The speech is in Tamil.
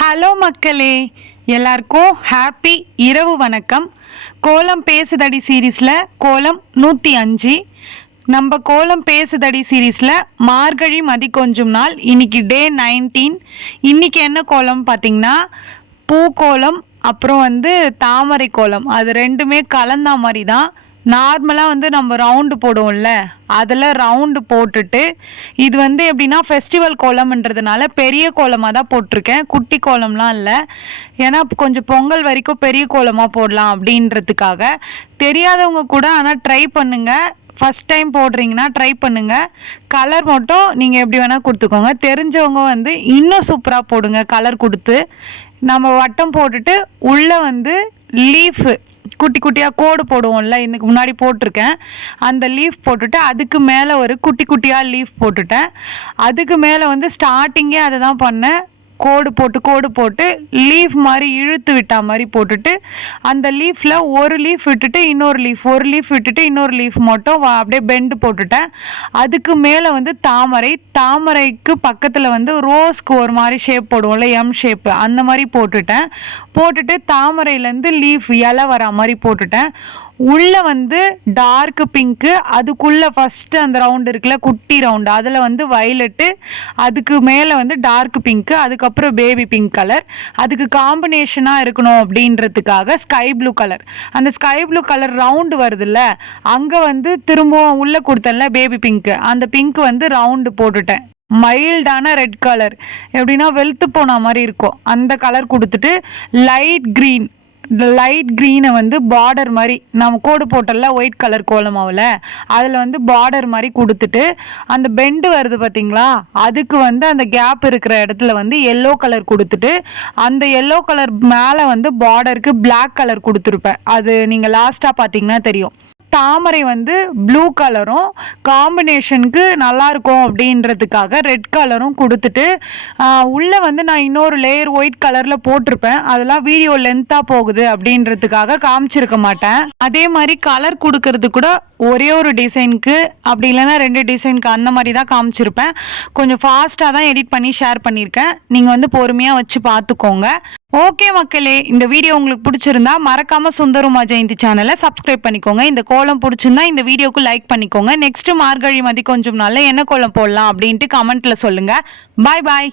ஹலோ மக்களே, எல்லாருக்கும் ஹாப்பி இரவு வணக்கம். கோலம் பேசுதடி சீரீஸில் கோலம் 105. நம்ம கோலம் பேசுதடி சீரீஸில் மார்கழி மதி கொஞ்சம் நாள், இன்னைக்கு டே 19. இன்றைக்கி என்ன கோலம் பார்த்திங்கன்னா பூக்கோலம், அப்புறம் தாமரை கோலம். அது ரெண்டுமே கலந்தா மாதிரி தான். நார்மலாக நம்ம ரவுண்டு போடுவோம்ல, அதில் ரவுண்டு போட்டுட்டு இது எப்படின்னா ஃபெஸ்டிவல் கோலம்ன்றதுனால பெரிய கோலமாக தான் போட்டிருக்கேன், குட்டி கோலம்லாம் இல்லை. ஏன்னா கொஞ்சம் பொங்கல் வரைக்கும் பெரிய கோலமாக போடலாம் அப்படின்றதுக்காக. தெரியாதவங்க கூட ஆனால் ட்ரை பண்ணுங்கள். ஃபஸ்ட் டைம் போடுறீங்கன்னா ட்ரை பண்ணுங்கள். கலர் மட்டும் நீங்கள் எப்படி வேணால் கொடுத்துக்கோங்க. தெரிஞ்சவங்க இன்னும் சூப்பராக போடுங்க. கலர் கொடுத்து நம்ம வட்டம் போட்டுட்டு உள்ளே லீஃபு குட்டி குட்டியாக கோடு போடுவோம்ல, இதுக்கு முன்னாடி போட்டிருக்கேன். அந்த லீஃப் போட்டுட்டு அதுக்கு மேலே ஒரு குட்டி குட்டியாக லீஃப் போட்டுட்டேன். அதுக்கு மேலே ஸ்டார்டிங்கே அதை தான் பண்ணேன். கோடு போட்டு லீஃப் மாதிரி இழுத்து விட்டா மாதிரி போட்டுட்டு அந்த லீஃபில் ஒரு லீஃப் விட்டுட்டு இன்னொரு லீஃப், ஒரு லீஃப் விட்டுட்டு இன்னொரு லீஃப் மட்டும் அப்படியே பெண்டு போட்டுட்டேன். அதுக்கு மேலே தாமரைக்கு பக்கத்தில் ரோஸ்க்கு ஒரு மாதிரி ஷேப் போடுவோம்ல, எம் ஷேப்பு, அந்த மாதிரி போட்டுட்டு தாமரையிலேருந்து லீஃப் இலை வரா மாதிரி போட்டுட்டேன். உள்ளே டார்க் பிங்க்கு, அதுக்குள்ளே ஃபஸ்ட்டு அந்த ரவுண்டு இருக்குல்ல, குட்டி ரவுண்டு, அதில் வயலட்டு, அதுக்கு மேலே டார்க் பிங்க்கு, அதுக்கப்புறம் பேபி பிங்க் கலர். அதுக்கு காம்பினேஷனாக இருக்கணும் அப்படின்றதுக்காக ஸ்கை ப்ளூ கலர். அந்த ஸ்கை ப்ளூ கலர் ரவுண்டு வருதுல்ல, அங்கே திரும்பவும் உள்ளே கொடுத்தேன்ல பேபி பிங்க்கு, அந்த பிங்க்கு ரவுண்டு போட்டுட்டேன். மைல்டான ரெட் கலர், எப்படின்னா வெளுத்து போன மாதிரி இருக்கும், அந்த கலர் கொடுத்துட்டு லைட் க்ரீனை பார்டர் மாதிரி நம்ம கோடு போட்டல ஒயிட் கலர் கோலமாவில், அதில் பார்டர் மாதிரி கொடுத்துட்டு அந்த பெண்டு வருது பார்த்தீங்களா, அதுக்கு அந்த கேப் இருக்கிற இடத்துல எல்லோ கலர் கொடுத்துட்டு அந்த எல்லோ கலர் மேலே பார்டருக்கு பிளாக் கலர் கொடுத்துருப்பேன். அது நீங்கள் லாஸ்ட்டாக பார்த்தீங்கன்னா தெரியும். தாமரை ப்ளூ கலரும் காம்பினேஷனுக்கு நல்லாயிருக்கும் அப்படின்றதுக்காக ரெட் கலரும் கொடுத்துட்டு உள்ளே நான் இன்னொரு லேயர் ஒயிட் கலரில் போட்டிருப்பேன். அதெல்லாம் வீடியோ லென்த்தாக போகுது அப்படின்றதுக்காக காமிச்சிருக்க மாட்டேன். அதே மாதிரி கலர் கொடுக்கறது கூட ஒரே ஒரு டிசைனுக்கு, அப்படி இல்லைன்னா 2 டிசைனுக்கு, அந்த மாதிரி தான் காமிச்சிருப்பேன். கொஞ்சம் ஃபாஸ்ட்டாக தான் எடிட் பண்ணி ஷேர் பண்ணியிருக்கேன். நீங்கள் பொறுமையாக வச்சு பார்த்துக்கோங்க. ஓகே மக்களே, இந்த வீடியோ உங்களுக்கு பிடிச்சிருந்தா மறக்காமல் சுந்தருமா ஜெயந்தி சேனலை சப்ஸ்கிரைப் பண்ணிக்கோங்க. இந்த கோலம் பிடிச்சிருந்தா இந்த வீடியோக்கு லைக் பண்ணிக்கோங்க. நெக்ஸ்ட்டு மார்கழி மதி கொஞ்சம் நாளில் என்ன கோலம் போடலாம் அப்படின்ட்டு கமெண்ட்டில் சொல்லுங்கள். பாய் பாய்.